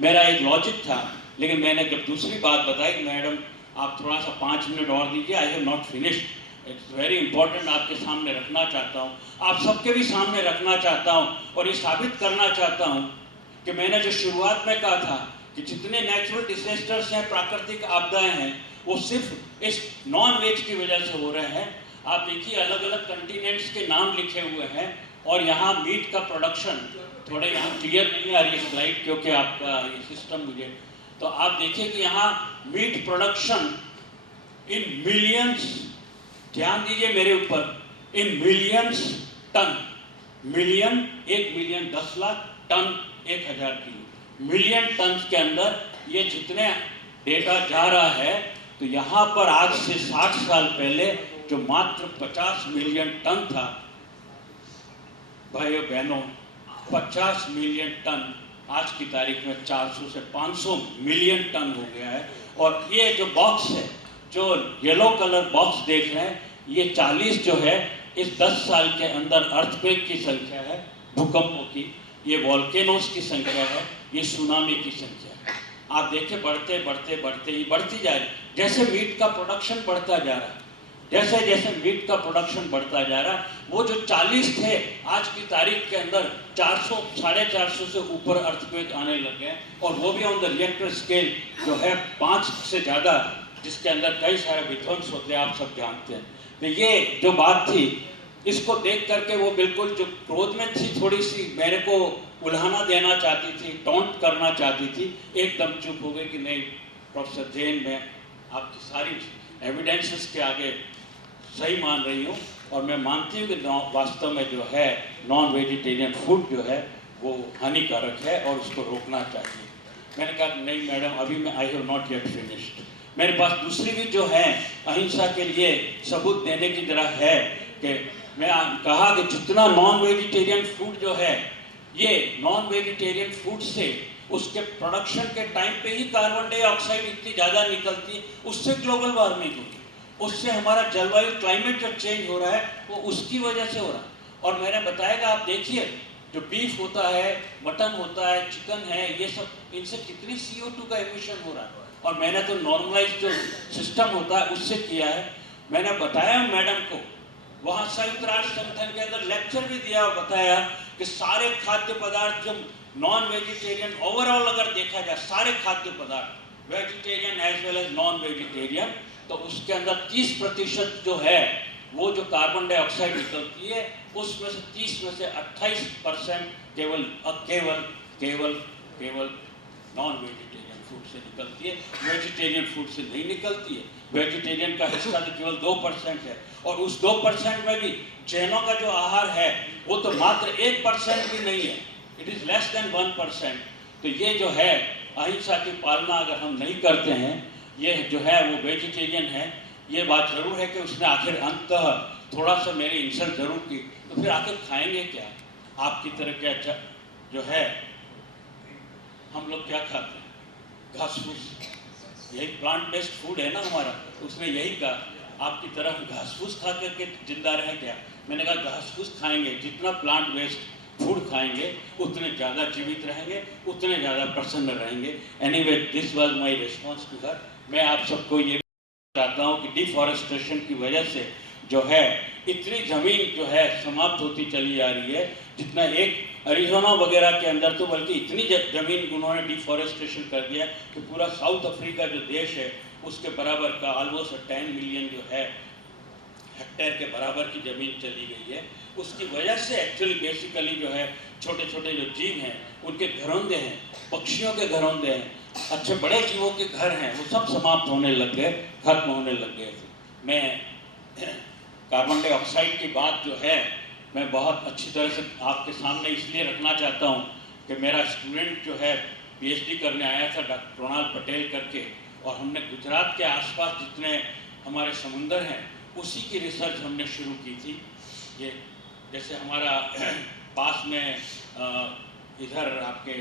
मेरा एक लॉजिक था। लेकिन मैंने जब दूसरी बात बताई, मैडम आप थोड़ा सा 5 मिनट और दीजिए, I have not finished, it's very important, आपके सामने रखना चाहता हूँ, आप सबके भी सामने रखना चाहता हूँ, और ये साबित करना चाहता हूँ कि मैंने जो शुरुआत में कहा था कि जितने नेचुरल डिजास्टर्स हैं, प्राकृतिक आपदाएं हैं, वो सिर्फ इस नॉन वेज की वजह से हो रहे हैं। आप देखिए अलग अलग कंटिनेंट्स के नाम लिखे हुए हैं, और यहाँ मीट का प्रोडक्शन, थोड़े यहाँ क्लियर नहीं आ रही है स्लाइड क्योंकि आपका ये सिस्टम मुझे, तो आप देखिए कि यहाँ मीट प्रोडक्शन इन मिलियंस, ध्यान दीजिए मेरे ऊपर, इन millions ton, million 1 million 10 lakh, ton 1000 kilo, million ton के अंदर ये जितने डेटा जा रहा है, तो यहाँ पर आज से 60 साल पहले जो मात्र 50 मिलियन टन था, भाइयों बहनों, 50 मिलियन टन आज की तारीख में 400 से 500 मिलियन टन हो गया है। और ये जो बॉक्स है, जो येलो कलर बॉक्स देख रहे हैं, ये 40 जो है इस 10 साल के अंदर अर्थक्वेक की संख्या है, भूकंपों की, ये वॉल्केनोस की संख्या है, ये सुनामी की संख्या है। आप देखें बढ़ते बढ़ते बढ़ते ही बढ़ती जा रही, जैसे मीट का प्रोडक्शन बढ़ता जा रहा है, जैसे जैसे मीट का प्रोडक्शन बढ़ता जा रहा है, वो जो 40 थे आज की तारीख के अंदर 400, 450 से ऊपर अर्थक्वेक आने लगे हैं, और वो भी ऑन द रिएक्टर स्केल जो है 5 से ज़्यादा, जिसके अंदर कई सारे विध्वंस होते हैं, आप सब जानते हैं। तो ये जो बात थी, इसको देख करके वो बिल्कुल जो क्रोध में थी, थोड़ी सी मेरे को उल्हाना देना चाहती थी, टॉन्ट करना चाहती थी, एकदम चुप हो गई कि नहीं प्रोफेसर जैन, मैं आपकी सारी एविडेंसेस के आगे सही मान रही हूँ, और मैं मानती हूँ कि वास्तव में जो है नॉन वेजिटेरियन फूड जो है वो हानिकारक है और उसको रोकना चाहिए। मैंने कहा नहीं मैडम, अभी मैं I have not yet finished, मेरे पास दूसरी भी जो है अहिंसा के लिए सबूत देने की तरह है। कि मैं कहा कि जितना नॉन वेजिटेरियन फूड जो है, ये नॉन वेजिटेरियन फूड से उसके प्रोडक्शन के टाइम पे ही कार्बन डाइऑक्साइड इतनी ज़्यादा निकलती है, उससे ग्लोबल वार्मिंग होगी, उससे हमारा जलवायु क्लाइमेट जो चेंज हो रहा है वो उसकी वजह से हो रहा है। और मैंने बताया, आप देखिए जो बीफ होता है, मटन होता है, चिकन है, ये सब इनसे कितनी CO2 का एमिशन हो रहा है। और मैंने तो नॉर्मलाइज जो सिस्टम होता है उससे किया है। मैंने बताया मैडम को, वहाँ संयुक्त राष्ट्र संगठन के अंदर लेक्चर भी दिया और बताया कि सारे खाद्य पदार्थ जो नॉन वेजिटेरियन, ओवरऑल अगर देखा जाए सारे खाद्य पदार्थ vegetarian as well as non vegetarian, तो उसके अंदर 30% जो है वो जो कार्बन डाइऑक्साइड निकलती है, उसमें से 30 में से 28% केवल केवल केवल नॉन वेजिटेरियन फूड से निकलती है, वेजिटेरियन फूड से नहीं निकलती है। वेजिटेरियन का हिस्सा तो केवल 2% है, और उस 2% में भी जैनों का जो आहार है वो तो मात्र 1% भी नहीं है, इट इज़ लेस देन 1%। तो ये जो है अहिंसा की पालना अगर हम नहीं करते हैं, ये जो है वो वेजिटेरियन है, ये बात जरूर है कि उसने आखिर अंततः थोड़ा सा मेरी इंसल्ट जरूर की, तो फिर आखिर खाएंगे क्या? आपकी तरह के अच्छा जो है हम लोग क्या खाते हैं? घास फूस, यही प्लांट बेस्ड फूड है ना हमारा। उसने यही कहा आपकी तरह हम घास फूस खा करके जिंदा रहें क्या? मैंने कहा घास फूस खाएंगे, जितना प्लांट बेस्ड फूड खाएंगे उतने ज़्यादा जीवित रहेंगे, उतने ज़्यादा प्रसन्न रहेंगे। Anyway, this was my response to her. मैं आप सबको ये चाहता हूँ कि डिफॉरेस्टेशन की वजह से जो है इतनी ज़मीन जो है समाप्त होती चली जा रही है, जितना एक अरिज़ोना वगैरह के अंदर तो बल्कि इतनी ज़मीन उन्होंने डिफॉरेस्टेशन कर दिया कि पूरा साउथ अफ्रीका जो देश है उसके बराबर का ऑलमोस्ट 10 मिलियन जो है हेक्टेयर के बराबर की ज़मीन चली गई है। उसकी वजह से एक्चुअली बेसिकली जो है छोटे छोटे जो जीव हैं उनके घरौंदे हैं, पक्षियों के घरौंदे हैं, अच्छे बड़े जीवों के घर हैं, वो सब समाप्त होने लग गए, खत्म होने लग गए। मैं कार्बन डाइऑक्साइड की बात जो है मैं बहुत अच्छी तरह से आपके सामने इसलिए रखना चाहता हूँ कि मेरा स्टूडेंट जो है PhD करने आया था डॉक्टर प्रोनाल पटेल करके, और हमने गुजरात के आसपास जितने हमारे समुंदर हैं उसी की रिसर्च हमने शुरू की थी। ये जैसे हमारा पास में इधर आपके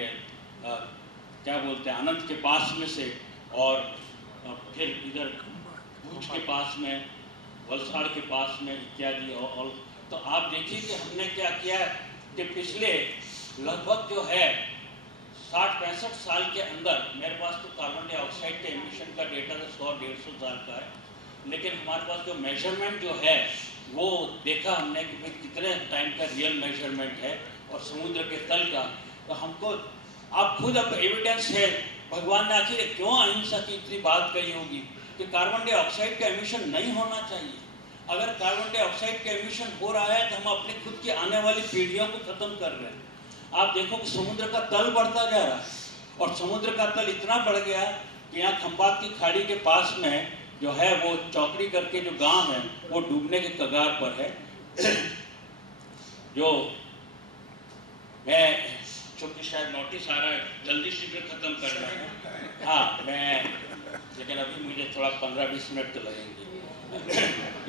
क्या बोलते हैं अनंत के पास में से, और फिर इधर भुज के पास में, वलसाड़ के पास में इत्यादि। और तो आप देखिए कि हमने क्या किया कि पिछले लगभग जो है 60-65 साल के अंदर, मेरे पास तो कार्बन डाइऑक्साइड के एमिशन का डेटा तो 100-150 साल का है, लेकिन हमारे पास जो मेजरमेंट जो है वो देखा हमने कि भाई कितने टाइम का रियल मेजरमेंट है और समुद्र के तल का। तो हमको आप खुद अब एविडेंस है, भगवान ने आखिर क्यों अहिंसा की इतनी बात कही होगी कि कार्बन डाइऑक्साइड का एमिशन नहीं होना चाहिए। अगर कार्बन डाइऑक्साइड का एमिशन हो रहा है तो हम अपनी खुद की आने वाली पीढ़ियों को खत्म कर रहे हैं। आप देखो कि समुद्र का तल बढ़ता जा रहा है, और समुद्र का तल इतना बढ़ गया कि यहाँ खंबात की खाड़ी के पास में जो है वो चौकड़ी करके जो गांव है वो डूबने के कगार पर है। जो मैं, चूंकि शायद नोटिस आ रहा है, जल्दी शीघ्र खत्म कर रहा हूँ। हाँ मैं, लेकिन अभी मुझे थोड़ा 15-20 मिनट तो लगेंगे।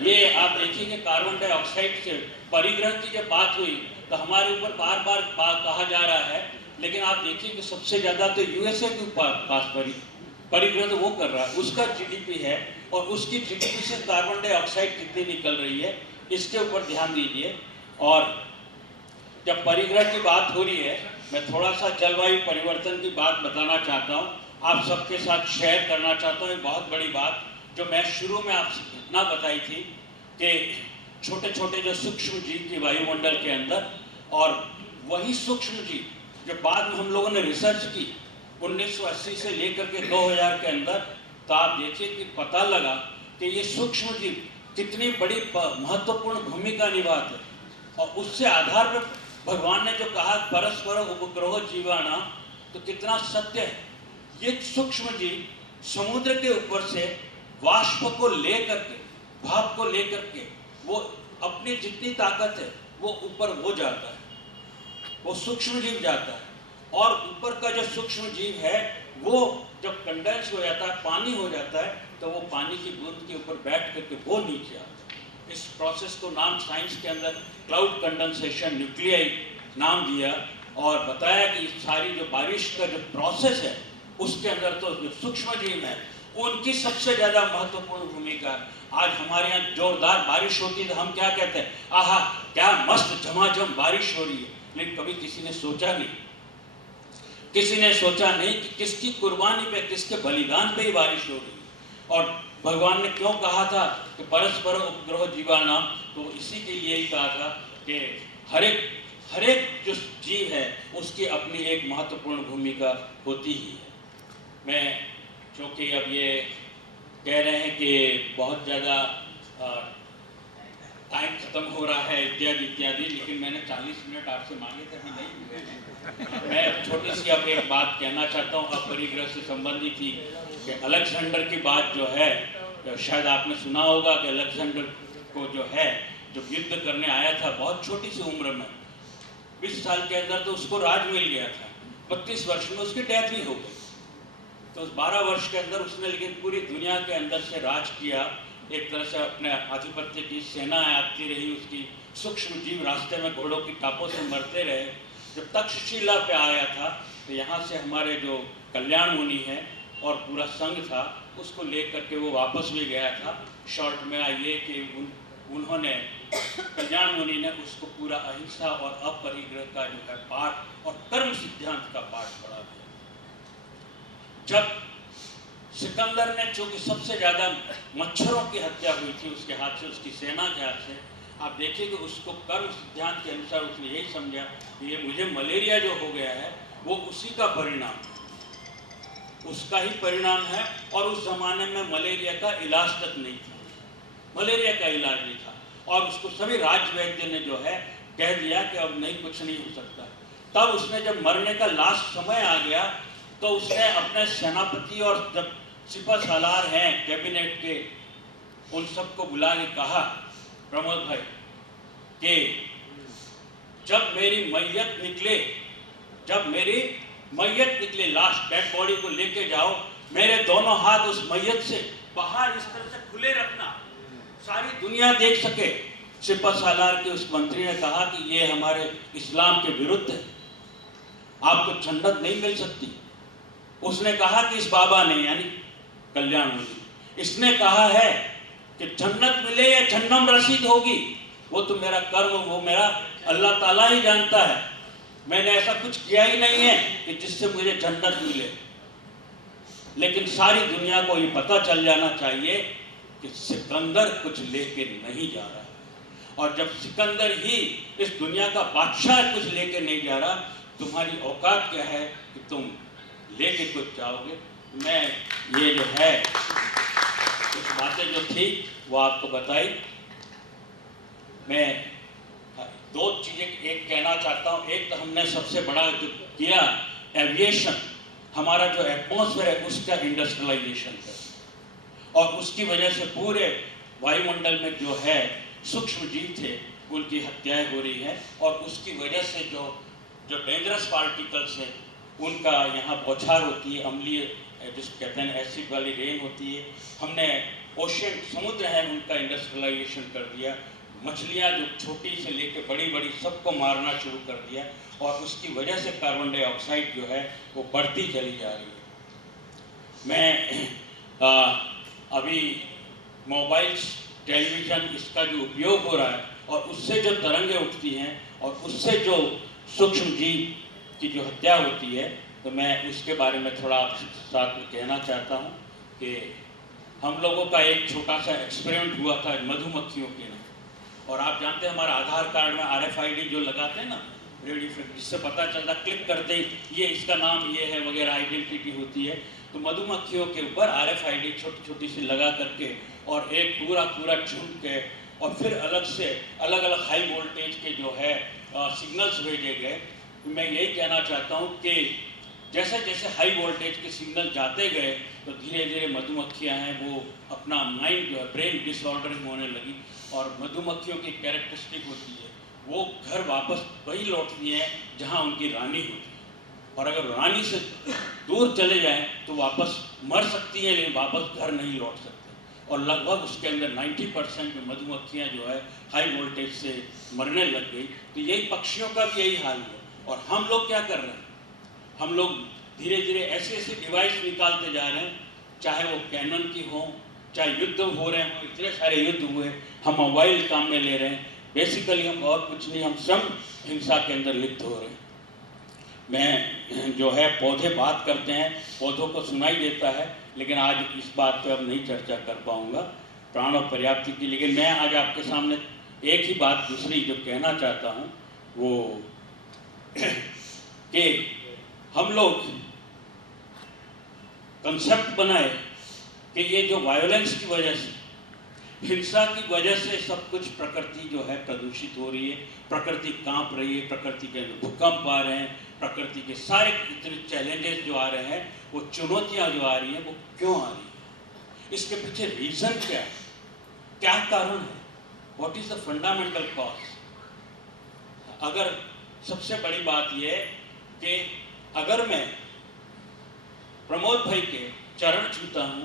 ये आप देखिए कि कार्बन डाइऑक्साइड से परिग्रह की जब बात हुई तो हमारे ऊपर बार बार कहा जा रहा है, लेकिन आप देखिए कि सबसे ज़्यादा तो USA के पास परिग्रह तो वो कर रहा है, उसका GDP है, और उसकी GDP से कार्बन डाइऑक्साइड कितनी निकल रही है इसके ऊपर ध्यान दीजिए। और जब परिग्रह की बात हो रही है, मैं थोड़ा सा जलवायु परिवर्तन की बात बताना चाहता हूँ, आप सबके साथ शेयर करना चाहता हूँ। एक बहुत बड़ी बात जो मैं शुरू में आपसे घटना बताई थी कि छोटे छोटे जो सूक्ष्म जीव की वायुमंडल के अंदर, और वही सूक्ष्म जीव जो बाद में हम लोगों ने रिसर्च की 1980 से लेकर के 2000 के अंदर, तो आप देखिए कि पता लगा कि ये सूक्ष्म जीव कितनी बड़ी महत्वपूर्ण भूमिका निभाते हैं। और उससे आधार पर भगवान ने जो कहा परस्पर उपग्रह जीवाना, तो कितना सत्य है। ये सूक्ष्म जीव समुद्र के ऊपर से वाष्प को लेकर के, भाप को लेकर के, वो अपनी जितनी ताकत है वो ऊपर वो जाता है, वो सूक्ष्म जीव जाता है। और ऊपर का जो सूक्ष्म जीव है वो जब कंडेंस हो जाता है, पानी हो जाता है, तो वो पानी की बूंद के ऊपर बैठ करके वो नीचे आता है। इस प्रोसेस को नाम साइंस के अंदर क्लाउड कंडेंसेशन न्यूक्लियाई नाम दिया और बताया कि सारी जो बारिश का जो प्रोसेस है उसके अंदर तो जो सूक्ष्म जीव है उनकी सबसे ज़्यादा महत्वपूर्ण भूमिका। आज हमारे यहाँ जोरदार बारिश होती है तो हम क्या कहते हैं, आहा क्या मस्त झमाझम बारिश हो रही है, लेकिन कभी किसी ने सोचा नहीं, किसी ने सोचा नहीं कि किसकी कुर्बानी पे, किसके बलिदान पे ही बारिश हो रही है। और भगवान ने क्यों कहा था कि परस्पर उपग्रह जीवानाम, तो इसी के लिए ही कहा था कि हर एक जो जीव है उसकी अपनी एक महत्वपूर्ण भूमिका होती ही है। मैं क्योंकि अब ये कह रहे हैं कि बहुत ज़्यादा टाइम ख़त्म हो रहा है इत्यादि इत्यादि, लेकिन मैंने 40 मिनट आपसे मांगे थे, अभी नहीं हुए हैं। मैं छोटी सी अब एक बात कहना चाहता हूँ अपरिग्रह से संबंधित थी कि अलेक्जेंडर की बात जो है, शायद आपने सुना होगा कि अलेक्जेंडर को जो है जो युद्ध करने आया था बहुत छोटी सी उम्र में, 20 साल के अंदर तो उसको राज मिल गया था, 32 वर्ष में उसकी डेथ भी हो गई। तो उस 12 वर्ष के अंदर उसने लेकिन पूरी दुनिया के अंदर से राज किया, एक तरह से अपने आधिपत्य की सेना आती रही, उसकी सूक्ष्म जीव रास्ते में घोड़ों की टापों से मरते रहे। जब तक्षशिला पे आया था तो यहाँ से हमारे जो कल्याण मुनि है और पूरा संघ था उसको लेकर के वो वापस भी गया था। शॉर्ट में आइए कि उन्होंने कल्याण मुनि ने उसको पूरा अहिंसा और अपरिग्रह का जो है पाठ और कर्म सिद्धांत का पाठ पढ़ा दिया। जब सिकंदर ने, चूंकि सबसे ज्यादा मच्छरों की हत्या हुई थी उसके हाथ से, उसकी सेना के हाथ से, आप देखिए कि उसको कर्म सिद्धांत के अनुसार उसने यही समझा कि ये मुझे मलेरिया जो हो गया है वो उसी का परिणाम, उसका ही परिणाम है। और उस जमाने में मलेरिया का इलाज तक नहीं था, मलेरिया का इलाज नहीं था, और उसको सभी राजवैद्य ने जो है कह दिया कि अब नहीं, कुछ नहीं हो सकता। तब उसने जब मरने का लास्ट समय आ गया तो उसने अपने सेनापति और जब सिपह सालार हैं कैबिनेट के, उन सबको बुला के कहा, प्रमोद भाई कि जब मेरी मैयत निकले लास्ट डेड बॉडी को लेके जाओ, मेरे दोनों हाथ उस मैयत से बाहर इस तरह से खुले रखना, सारी दुनिया देख सके। सिपह सालार के उस मंत्री ने कहा कि ये हमारे इस्लाम के विरुद्ध है, आपको जन्नत नहीं मिल सकती। उसने कहा कि इस बाबा ने, यानी कल्याण मुनि, इसने कहा है कि जन्नत मिले या जन्नम रसीद होगी वो तो मेरा कर्म, वो मेरा अल्लाह ताला ही जानता है, मैंने ऐसा कुछ किया ही नहीं है कि जिससे मुझे जन्नत मिले। लेकिन सारी दुनिया को ये पता चल जाना चाहिए कि सिकंदर कुछ लेके नहीं जा रहा, और जब सिकंदर ही इस दुनिया का बादशाह कुछ लेके नहीं जा रहा, तुम्हारी औकात क्या है कि तुम लेके कुछ जाओगे। मैं ये जो है कुछ बातें जो थी वो आपको बताई। मैं दो चीज़ें एक कहना चाहता हूँ। एक तो हमने सबसे बड़ा जो किया एविएशन, हमारा जो एटमॉस्फेयर है उसका इंडस्ट्रियलाइजेशन है, और उसकी वजह से पूरे वायुमंडल में जो है सूक्ष्म जीव थे उनकी हत्याएं हो रही है, और उसकी वजह से जो डेंजरस पार्टिकल्स हैं उनका यहाँ बौछार होती है, अम्लीय जिसको कहते हैं एसिड वाली रेन होती है। हमने ओशन, समुद्र है उनका इंडस्ट्रियलाइजेशन कर दिया, मछलियाँ जो छोटी से लेकर बड़ी बड़ी सबको मारना शुरू कर दिया, और उसकी वजह से कार्बन डाइऑक्साइड जो है वो बढ़ती चली जा रही है। मैं अभी मोबाइल्स, टेलीविज़न, इसका जो उपयोग हो रहा है और उससे जो तरंगें उठती हैं और उससे जो सूक्ष्म जीव की जो हत्या होती है, तो मैं उसके बारे में थोड़ा आपके साथ में कहना चाहता हूँ कि हम लोगों का एक छोटा सा एक्सपेरिमेंट हुआ था मधुमक्खियों के लिए। और आप जानते हैं हमारा आधार कार्ड में RFID जो लगाते हैं ना, रेडियो, जिससे पता चलता, क्लिक करते ही ये इसका नाम ये है वगैरह आइडेंटिटी होती है। तो मधुमक्खियों के ऊपर RFID छोटी छोटी सी लगा करके और एक पूरा झुंड के, और फिर अलग से अलग अलग हाई वोल्टेज के जो है सिग्नल्स भेजे गए। मैं यही कहना चाहता हूँ कि जैसे जैसे हाई वोल्टेज के सिग्नल जाते गए तो धीरे धीरे मधुमक्खियाँ हैं वो अपना माइंड जो है, ब्रेन डिसऑर्डरिंग होने लगी, और मधुमक्खियों की कैरेक्टरिस्टिक होती है वो घर वापस वही लौटती हैं जहाँ उनकी रानी होती है, और अगर रानी से दूर चले जाएं तो वापस मर सकती है लेकिन वापस घर नहीं लौट सकते। और लगभग उसके अंदर 90% में मधुमक्खियाँ जो है हाई वोल्टेज से मरने लग गई। तो यही पक्षियों का भी यही हाल है। और हम लोग क्या कर रहे हैं, हम लोग धीरे धीरे ऐसे ऐसे डिवाइस निकालते जा रहे हैं, चाहे वो कैनन की हो, चाहे युद्ध हो रहे हों, इतने सारे युद्ध हुए, हम मोबाइल काम में ले रहे हैं। बेसिकली हम और कुछ नहीं, हम सब हिंसा के अंदर लिप्त हो रहे हैं। मैं जो है पौधे बात करते हैं, पौधों को सुनाई देता है, लेकिन आज इस बात पे अब नहीं चर्चा कर पाऊँगा प्राण और पर्याप्ति की। लेकिन मैं आज आपके सामने एक ही बात दूसरी जो कहना चाहता हूँ वो कि हम लोग कंसेप्ट बनाए कि ये जो वायलेंस की वजह से, हिंसा की वजह से सब कुछ प्रकृति जो है प्रदूषित हो रही है, प्रकृति कांप रही है, प्रकृति के अंदर भूकंप आ रहे हैं, प्रकृति के सारे इतने चैलेंजेस जो आ रहे हैं, वो चुनौतियां जो आ रही हैं, वो क्यों आ रही है, इसके पीछे रीजन क्या है, क्या कारण है, what is the fundamental cause. अगर सबसे बड़ी बात यह है कि अगर मैं प्रमोद भाई के चरण छूता हूँ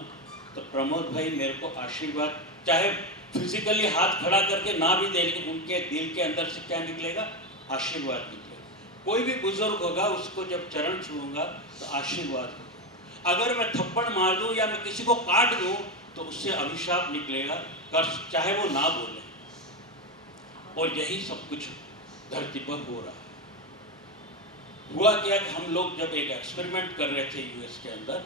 तो प्रमोद भाई मेरे को आशीर्वाद, चाहे फिजिकली हाथ खड़ा करके ना भी दे, लेकिन उनके दिल के अंदर से क्या निकलेगा, आशीर्वाद निकलेगा। कोई भी बुजुर्ग होगा उसको जब चरण छूऊंगा तो आशीर्वाद होगा। अगर मैं थप्पड़ मार दूं या मैं किसी को काट दूं तो उससे अभिशाप निकलेगा, कर्ष, चाहे वो ना बोले। और यही सब कुछ धरती पर हो रहा है। हुआ क्या कि हम लोग जब एक एक्सपेरिमेंट कर रहे थे यूएस के अंदर,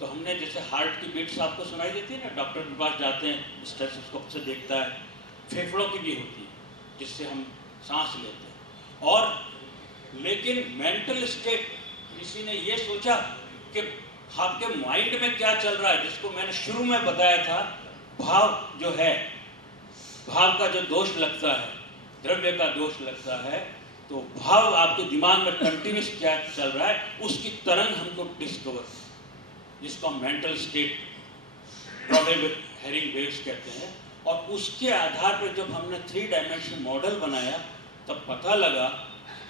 तो हमने जैसे हार्ट की बीट्स आपको सुनाई देती है ना, डॉक्टर के पास जाते हैं, स्टेथोस्कोप से देखता है, फेफड़ों की भी होती है जिससे हम सांस लेते हैं। और लेकिन मेंटल स्टेट, किसी ने ये सोचा कि आपके माइंड में क्या चल रहा है, जिसको मैंने शुरू में बताया था, भाव जो है, भाव का जो दोष लगता है, द्रव्य का दोष लगता है, तो भाव आपके दिमाग में कंटिन्यूस क्या चल रहा है, उसकी तरंग हमको डिस्कवर, जिसको मेंटल स्टेट हेरिंग वेव्स कहते हैं। और उसके आधार पर जब हमने 3 डायमेंशन मॉडल बनाया तब पता लगा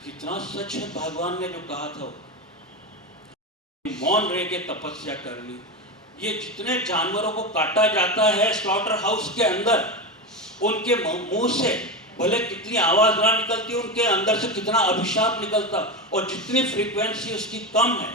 कितना सच है भगवान ने जो कहा था, मौन रह के तपस्या कर ली। ये जितने जानवरों को काटा जाता है स्लॉटर हाउस के अंदर, उनके मुंह से भले कितनी आवाज ना निकलती, उनके अंदर से कितना अभिशाप निकलता, और जितनी फ्रीक्वेंसी उसकी कम है,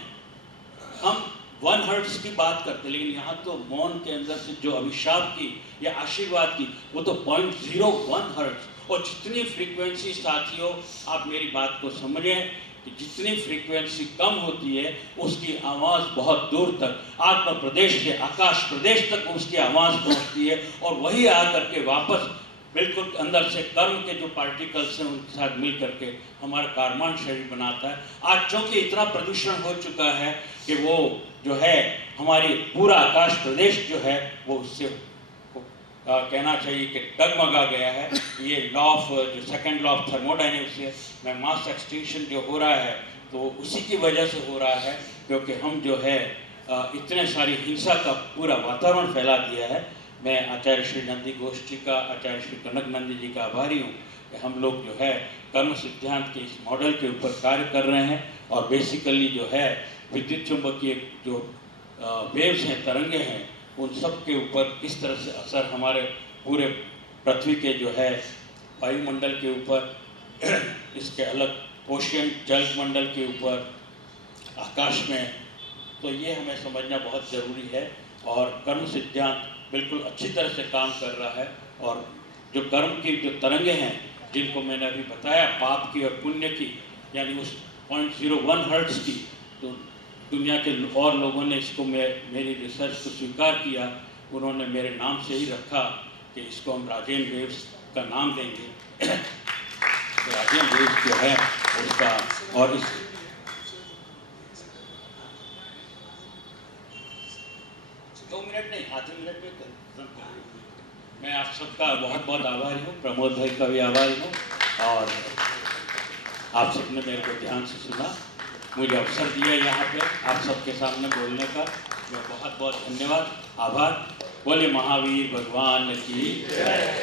हम 1 हर्ट्ज की बात करते, लेकिन यहाँ तो मौन के अंदर से जो अभिशाप की या आशीर्वाद की, वो तो 0.01 हर्ट्ज। और जितनी फ्रीक्वेंसी, साथियों आप मेरी बात को समझें कि जितनी फ्रीक्वेंसी कम होती है उसकी आवाज़ बहुत दूर तक, आत्म प्रदेश से आकाश प्रदेश तक उसकी आवाज़ पहुँचती है, और वही आकर के वापस बिल्कुल अंदर से कर्म के जो पार्टिकल्स हैं उनके साथ मिल करके हमारा कार्बन शरीर बनाता है। आज चूँकि इतना प्रदूषण हो चुका है कि वो जो है हमारी पूरा आकाश प्रदेश जो है वो उससे कहना चाहिए कि डगमगा गया है। ये लॉ ऑफ, जो सेकंड लॉ ऑफ थर्मोडायनेमिक्स में मास एक्सटिंक्शन जो हो रहा है, तो उसी की वजह से हो रहा है, क्योंकि हम जो है इतने सारी हिंसा का पूरा वातावरण फैला दिया है। मैं आचार्य श्री नंदी गोष्ठी का, आचार्य श्री कनक नंदी जी का आभारी हूँ कि हम लोग जो है कर्म सिद्धांत के इस मॉडल के ऊपर कार्य कर रहे हैं, और बेसिकली जो है विद्युत चुंबकीय जो वेव्स हैं, तरंगे हैं, उन सब के ऊपर किस तरह से असर हमारे पूरे पृथ्वी के जो है वायुमंडल के ऊपर, इसके अलग ओशियन जल मंडल के ऊपर, आकाश में, तो ये हमें समझना बहुत ज़रूरी है। और कर्म सिद्धांत बिल्कुल अच्छी तरह से काम कर रहा है, और जो कर्म की जो तरंगे हैं जिनको मैंने अभी बताया, पाप की और पुण्य की, यानी उस 0.01 हर्ट्ज की, तो दुनिया के और लोगों ने इसको मेरी रिसर्च को स्वीकार किया। उन्होंने मेरे नाम से ही रखा कि इसको हम राजेन वेव्स का नाम देंगे। तो राजेन वेव्स जो है उसका, और इस नहीं, आधे मिनट में मैं आप सबका बहुत बहुत आभारी हूँ, प्रमोद भाई का भी आभारी हूँ, और आप सबने मेरे को ध्यान से सुना, मुझे अवसर दिया यहाँ पे आप सबके सामने बोलने का, मैं बहुत बहुत धन्यवाद, आभार। बोले महावीर भगवान की जय।